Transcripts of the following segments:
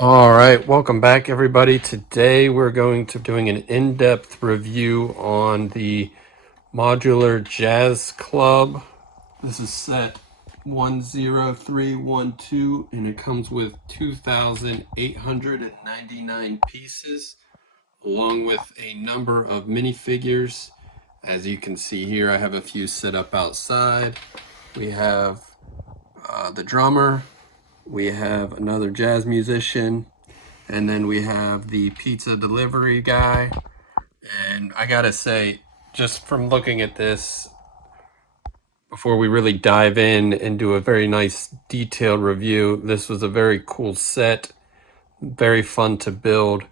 All right, welcome back, everybody. Today we're going to doing an in-depth review on the Modular Jazz Club. This is set 10312, and it comes with 2,899 pieces, along with a number of minifigures. As you can see here, I have a few set up outside. We have the drummer. We have another jazz musician. And then we have the pizza delivery guy. And I gotta say, just from looking at this, before we really dive in and do a very nice detailed review, this was a very cool set, very fun to build,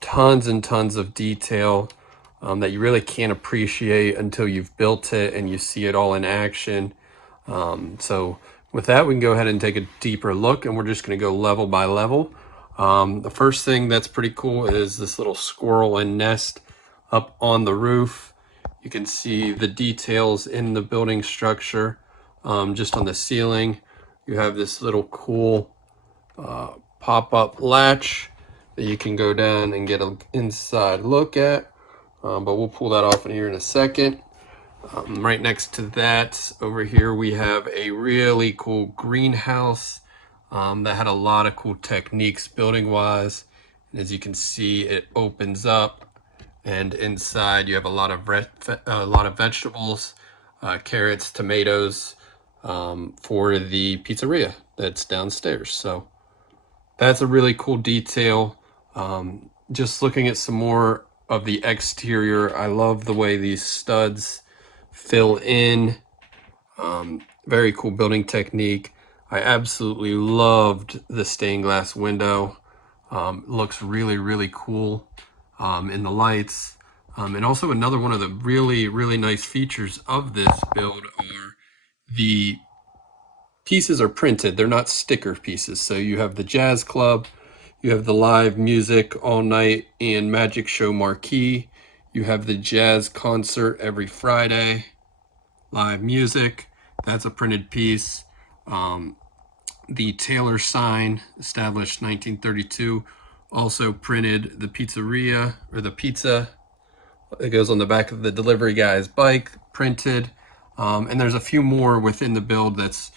tons and tons of detail that you really can't appreciate until you've built it and you see it all in action. So with that, we can go ahead and take a deeper look, and we're just going to go level by level. The first thing that's pretty cool is this little squirrel and nest up on the roof. You can see the details in the building structure. Just on the ceiling, you have this little cool pop-up latch that you can go down and get an inside look at. But we'll pull that off in here in a second. Right next to that, over here, we have a really cool greenhouse that had a lot of cool techniques building wise. And as you can see, it opens up, and inside you have a lot of vegetables, carrots, tomatoes, for the pizzeria that's downstairs. So that's a really cool detail. Just looking at some more of the exterior, I love the way these studs fill in. Very cool building technique. I absolutely loved the stained glass window. Looks really, really cool in the lights. And also another one of the really, really nice features of this build are the pieces are printed. They're not sticker pieces. So you have the jazz club, you have the live music all night and magic show marquee. You have the jazz concert every Friday, live music. That's a printed piece. The Taylor sign, established 1932, also printed. The pizzeria, or the pizza that goes on the back of the delivery guy's bike, printed. And there's a few more within the build that's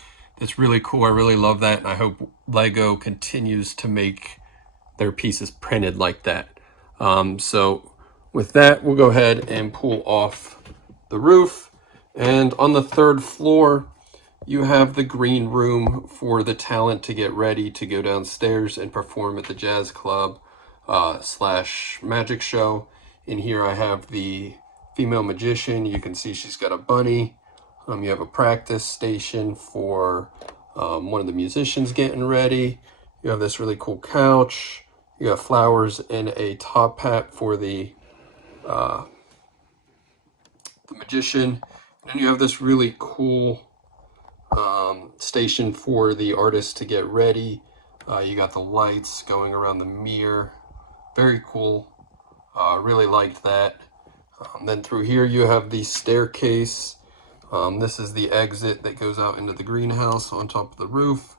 really cool. I really love that, and I hope Lego continues to make their pieces printed like that. So with that, we'll go ahead and pull off the roof. And on the third floor, you have the green room for the talent to get ready to go downstairs and perform at the jazz club slash magic show. In here I have the female magician. You can see she's got a bunny. You have a practice station for one of the musicians getting ready. You have this really cool couch. You got flowers and a top hat for the magician. And then you have this really cool station for the artist to get ready. You got the lights going around the mirror. Very cool. Really liked that. Then through here you have the staircase. This is the exit that goes out into the greenhouse on top of the roof.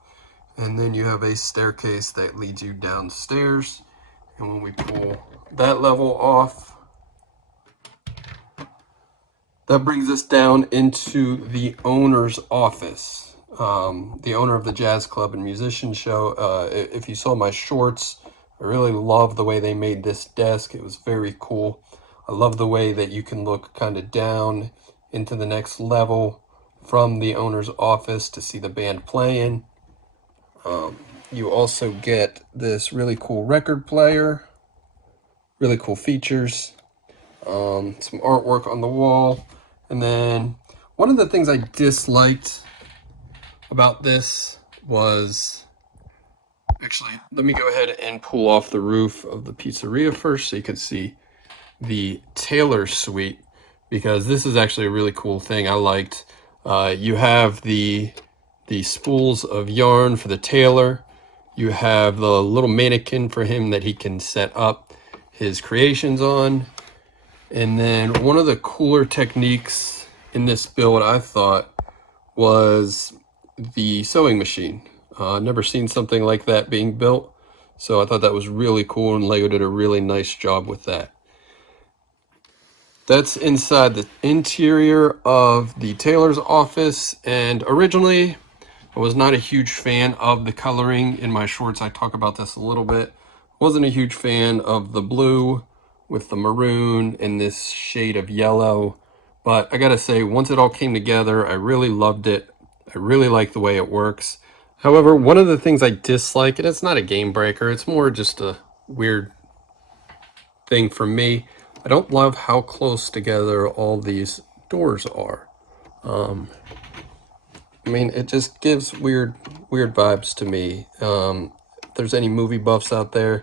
And then you have a staircase that leads you downstairs. And when we pull that level off, that brings us down into the owner's office. The owner of the jazz club and musician show. If you saw my shorts, I really love the way they made this desk. It was very cool. I love the way that you can look kind of down into the next level from the owner's office to see the band playing. You also get this really cool record player, really cool features, some artwork on the wall. And then one of the things I disliked about this was, actually, let me go ahead and pull off the roof of the pizzeria first so you can see the Taylor suite, because this is actually a really cool thing I liked. You have the spools of yarn for the tailor. You have the little mannequin for him that he can set up his creations on. And then one of the cooler techniques in this build, I thought, was the sewing machine. Never seen something like that being built. So I thought that was really cool, and Lego did a really nice job with that. That's inside the interior of the tailor's office, and originally I was not a huge fan of the coloring. In my shorts I talk about this a little bit. Wasn't a huge fan of the blue with the maroon and this shade of yellow, but I gotta say, once it all came together, I really loved it. I really like the way it works. However, one of the things I dislike, and it's not a game breaker, it's more just a weird thing for me, I don't love how close together all these doors are. I mean, it just gives weird vibes to me. If there's any movie buffs out there,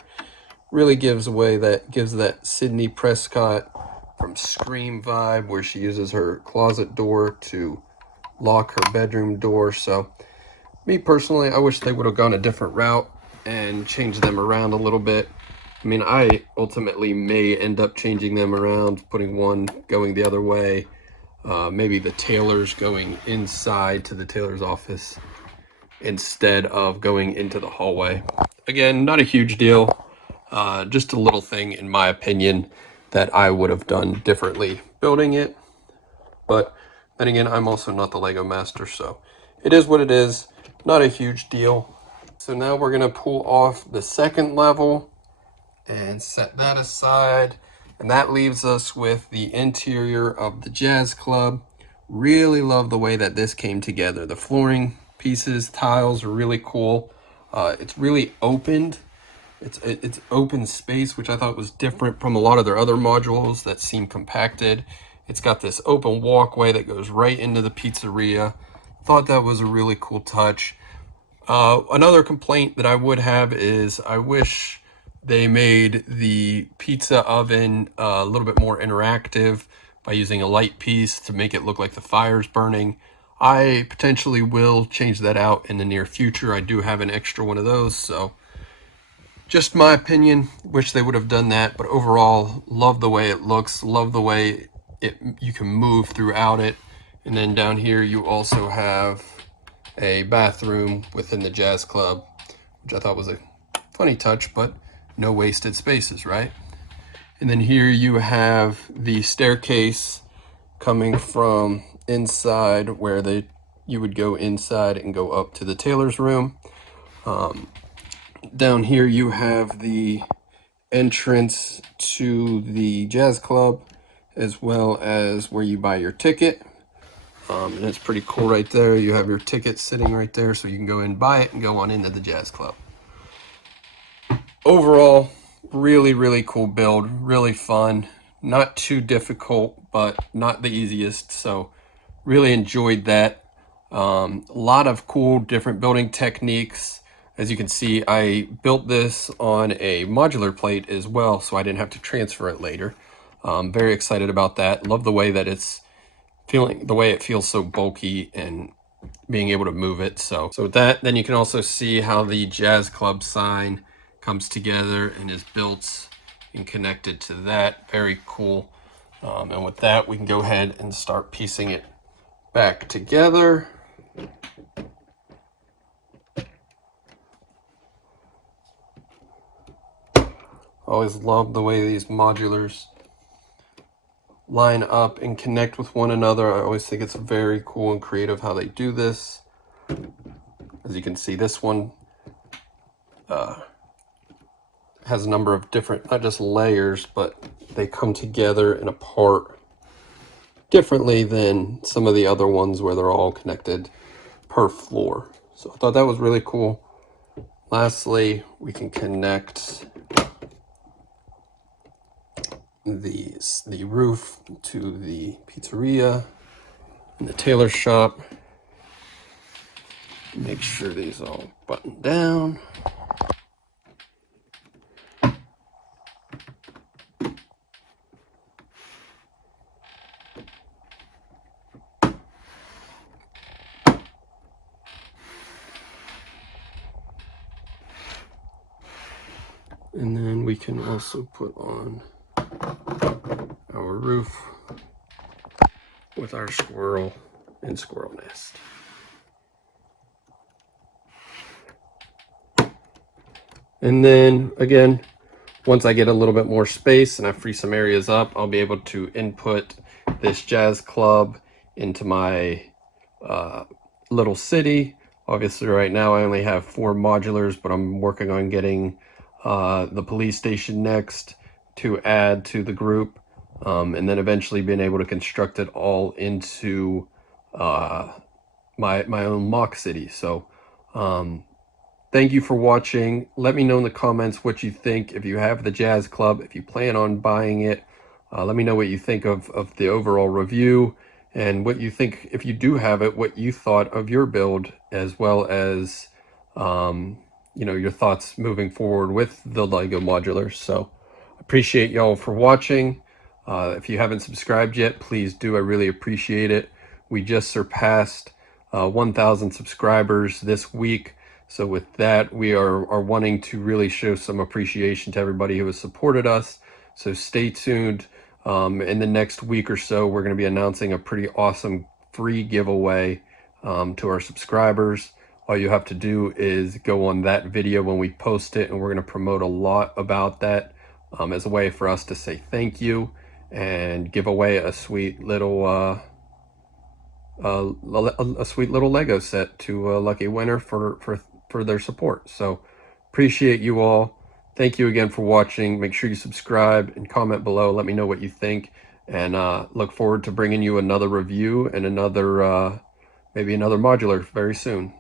really gives that Sidney Prescott from Scream vibe, where she uses her closet door to lock her bedroom door. So me personally, I wish they would have gone a different route and changed them around a little bit. I mean, I ultimately may end up changing them around, putting one going the other way. Maybe the tailor's going inside to the tailor's office instead of going into the hallway. Again, not a huge deal. Just a little thing, in my opinion, that I would have done differently building it. But then again, I'm also not the Lego master, so it is what it is. Not a huge deal. So now we're going to pull off the second level and set that aside. And that leaves us with the interior of the Jazz Club. Really love the way that this came together. The flooring pieces, tiles are really cool. It's really opened. It's open space, which I thought was different from a lot of their other modules that seem compacted. It's got this open walkway that goes right into the pizzeria. Thought that was a really cool touch. Another complaint that I would have is I wish they made the pizza oven a little bit more interactive by using a light piece to make it look like the fire's burning. I potentially will change that out in the near future. I do have an extra one of those, so just my opinion, wish they would have done that. But overall, love the way it looks, love the way you can move throughout it. And then down here you also have a bathroom within the Jazz Club, which I thought was a funny touch, but no wasted spaces, right? And then here you have the staircase coming from inside, where you would go inside and go up to the tailor's room. Down here you have the entrance to the Jazz Club, as well as where you buy your ticket. And it's pretty cool right there. You have your ticket sitting right there, so you can go in, buy it, and go on into the Jazz Club. Overall, really cool build, really fun. Not too difficult, but not the easiest, so really enjoyed that. A lot of cool different building techniques. As you can see, I built this on a modular plate as well, so I didn't have to transfer it later. Very excited about that. Love the way that the way it feels so bulky and being able to move it. So with that, then you can also see how the Jazz Club sign comes together and is built and connected to that. Very cool. And with that, we can go ahead and start piecing it back together. Always love the way these modulars line up and connect with one another. I always think it's very cool and creative how they do this. As you can see, this one has a number of different, not just layers, but they come together and apart differently than some of the other ones where they're all connected per floor. So I thought that was really cool. Lastly, we can connect the roof to the pizzeria and the tailor shop. Make sure these all button down. And then we can also put on our roof with our squirrel and squirrel nest. And then again, once I get a little bit more space and I free some areas up, I'll be able to input this jazz club into my little city. Obviously right now I only have 4 modulars, but I'm working on getting the police station next to add to the group, and then eventually being able to construct it all into my own mock city. So thank you for watching. Let me know in the comments what you think. If you have the Jazz Club, if you plan on buying it, let me know what you think of the overall review, and what you think, if you do have it, what you thought of your build, as well as your thoughts moving forward with the Lego modulars. So appreciate y'all for watching. If you haven't subscribed yet, please do. I really appreciate it. We just surpassed 1,000 subscribers this week. So with that, we are wanting to really show some appreciation to everybody who has supported us. So stay tuned. In the next week or so, we're going to be announcing a pretty awesome free giveaway to our subscribers. All you have to do is go on that video when we post it, and we're going to promote a lot about that as a way for us to say thank you and give away a sweet little a sweet little Lego set to a lucky winner for their support. So appreciate you all. Thank you again for watching. Make sure you subscribe and comment below. Let me know what you think, and look forward to bringing you another review and another maybe another modular very soon.